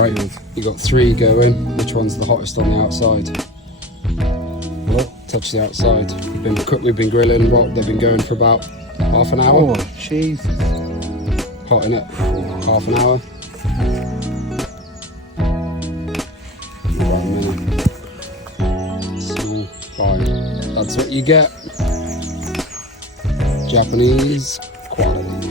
Right, you got 3 going. Which one's the hottest on the outside? What? Touch the outside. We've been grilling. What? They've been going for about half an hour. Oh, Jesus. Hot in it. Half an hour. About a minute. Small fire. That's what you get. Japanese quality.